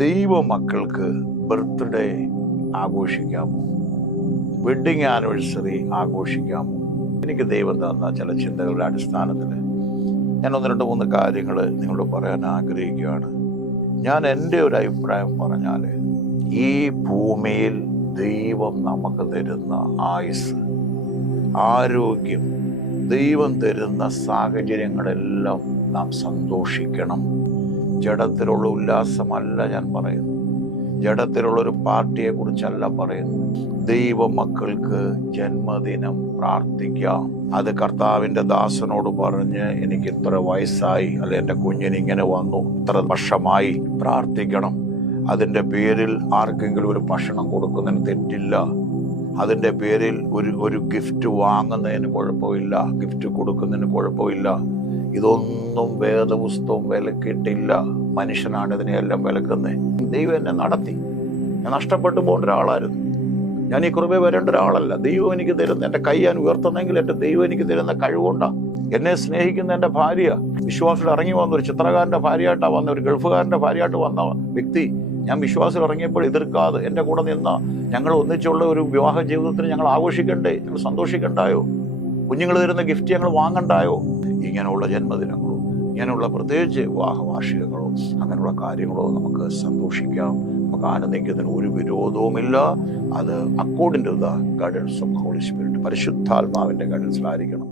ദൈവമക്കൾക്ക് ബർത്ത്ഡേ ആഘോഷിക്കാമോ? Wedding anniversary ആഘോഷിക്കാമോ? എനിക്ക് ദൈവം തന്ന ചില ചിന്തകളുടെ അടിസ്ഥാനത്തിൽ ഞാൻ 1-2-3 കാര്യങ്ങൾ നിങ്ങളോട് പറയാൻ ആഗ്രഹിക്കുകയാണ്. ഞാൻ എൻ്റെ ഒരു അഭിപ്രായം പറഞ്ഞാൽ, ഈ ഭൂമിയിൽ ദൈവം നമുക്ക് തരുന്ന ആയുസ്, ആരോഗ്യം, ദൈവം തരുന്ന സാഹചര്യങ്ങളെല്ലാം നാം സന്തോഷിക്കണം. ജഡത്തിലുള്ള ഉല്ലാസമല്ല ഞാൻ പറയുന്നു, ജഡത്തിലുള്ളൊരു പാർട്ടിയെ കുറിച്ചല്ല പറയുന്നു. ദൈവമക്കൾക്ക് ജന്മദിനം പ്രാർത്ഥിക്കാം. അത് കർത്താവിൻ്റെ ദാസനോട് പറഞ്ഞ്, എനിക്ക് ഇത്ര വയസ്സായി, അല്ലെ എൻ്റെ കുഞ്ഞിന് ഇങ്ങനെ വന്നു, ഇത്ര വർഷമായി, പ്രാർത്ഥിക്കണം. അതിൻ്റെ പേരിൽ ആർക്കെങ്കിലും ഒരു ഭക്ഷണം കൊടുക്കുന്നതിന് തെറ്റില്ല. അതിൻ്റെ പേരിൽ ഒരു ഗിഫ്റ്റ് വാങ്ങുന്നതിന് കുഴപ്പമില്ല, ഗിഫ്റ്റ് കൊടുക്കുന്നതിന് കുഴപ്പമില്ല. ഇതൊന്നും വേദപുസ്തകം വിലക്കിയിട്ടില്ല. മനുഷ്യനാണ് ഇതിനെയെല്ലാം വിലക്കുന്നത്. ദൈവം എന്നെ നടത്തി. ഞാൻ നഷ്ടപ്പെട്ടു പോകേണ്ട ഒരാളായിരുന്നു. ഞാൻ ഈ കുറുബെ വരേണ്ട ഒരാളല്ല. ദൈവം എനിക്ക് തരുന്ന, എൻ്റെ കൈ ഞാൻ ഉയർത്തുന്നെങ്കിൽ എൻ്റെ ദൈവം എനിക്ക് തരുന്ന കഴിവുകൊണ്ടാണ്. എന്നെ സ്നേഹിക്കുന്ന എൻ്റെ ഭാര്യ, വിശ്വാസത്തിൽ ഇറങ്ങി വന്ന ഒരു ചിത്രകാരൻ്റെ ഭാര്യയായിട്ടാണ് വന്ന, ഒരു ഗൾഫുകാരൻ്റെ ഭാര്യയായിട്ട് വന്ന വ്യക്തി. ഞാൻ വിശ്വാസത്തിൽ ഇറങ്ങിയപ്പോൾ എതിർക്കാതെ എൻ്റെ കൂടെ നിന്ന, ഞങ്ങൾ ഒന്നിച്ചുള്ള ഒരു വിവാഹ ജീവിതത്തിന് ഞങ്ങൾ ആഘോഷിക്കണ്ടേ? ഞങ്ങൾ സന്തോഷിക്കണ്ടായോ? കുഞ്ഞുങ്ങൾ തരുന്ന ഗിഫ്റ്റ് ഞങ്ങൾ വാങ്ങണ്ടായോ? ഇങ്ങനെയുള്ള ജന്മദിനങ്ങളോ, ഇങ്ങനെയുള്ള പ്രത്യേകിച്ച് വിവാഹ വാർഷികങ്ങളോ, അങ്ങനെയുള്ള കാര്യങ്ങളോ നമുക്ക് സന്തോഷിക്കാം. നമുക്ക് ആനന്ദിക്കുന്നതിന് ഒരു വിരോധവുമില്ല. അത് according to the guidance of holy spirit, പരിശുദ്ധാത്മാവിൻ്റെ ഗൈഡൻസിലായിരിക്കണം.